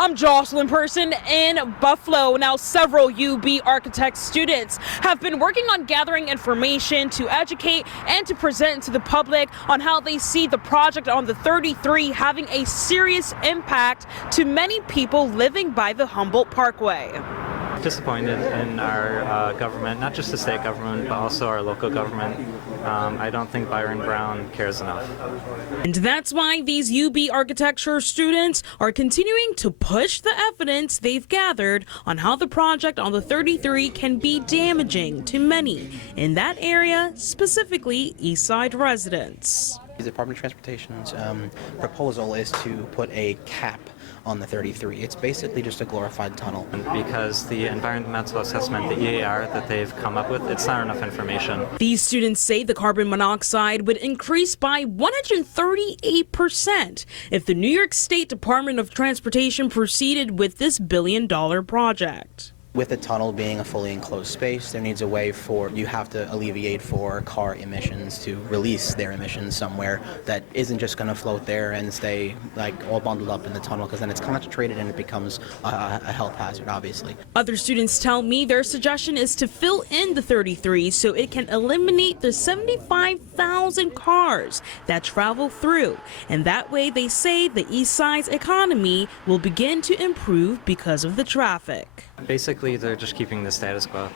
I'm Jocelyn Person in Buffalo. Now, several UB Architects students have been working on gathering information to educate and to present to the public on how they see the project on the 33 having a serious impact to many people living by the Humboldt Parkway. Disappointed in our government, not just the state government, but also our local government. I don't think Byron Brown cares enough. And that's why these UB architecture students are continuing to push the evidence they've gathered on how the project on the 33 can be damaging to many in that area, specifically East Side residents. The Department of Transportation's proposal is to put a cap on the 33. It's basically just a glorified tunnel. Because the environmental assessment, the EAR that they've come up with, it's not enough information. These students say the carbon monoxide would increase by 138% if the New York State Department of Transportation proceeded with this billion-dollar project. With the tunnel being a fully enclosed space, there needs a way you have to alleviate for car emissions to release their emissions somewhere that isn't just going to float there and stay like all bundled up in the tunnel, because then it's concentrated and it becomes a health hazard, obviously. Other students tell me their suggestion is to fill in the 33 so it can eliminate the 75,000 cars that travel through. And that way, they say, the East Side's economy will begin to improve because of the traffic. Basically, they're just keeping the status quo.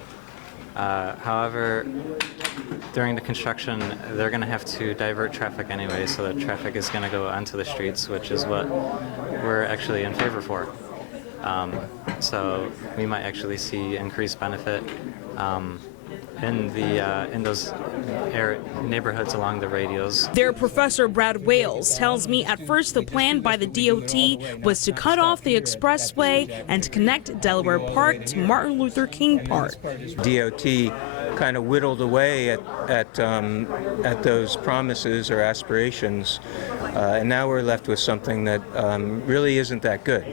However, during the construction, they're going to have to divert traffic anyway, so that traffic is going to go onto the streets, which is what we're actually in favor for. So we might actually see increased benefit in those neighborhoods along the radios. Their professor Brad Wales tells me at first the plan by the DOT was to cut off the expressway and to connect Delaware Park to Martin Luther King Park. DOT kind of whittled away at those promises or aspirations, and now we're left with something that really isn't that good.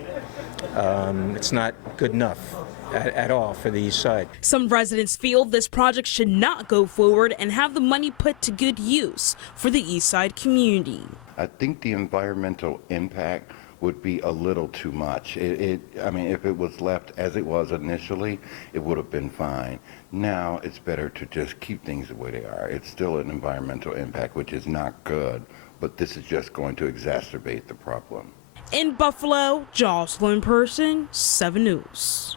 It's not good enough at all for the East Side. Some residents feel this project should not go forward and have the money put to good use for the East Side community. I think the environmental impact would be a little too much. I mean, if it was left as it was initially, it would have been fine. Now it's better to just keep things the way they are. It's still an environmental impact, which is not good, but this is just going to exacerbate the problem. In Buffalo, Jocelyn Person, 7 News.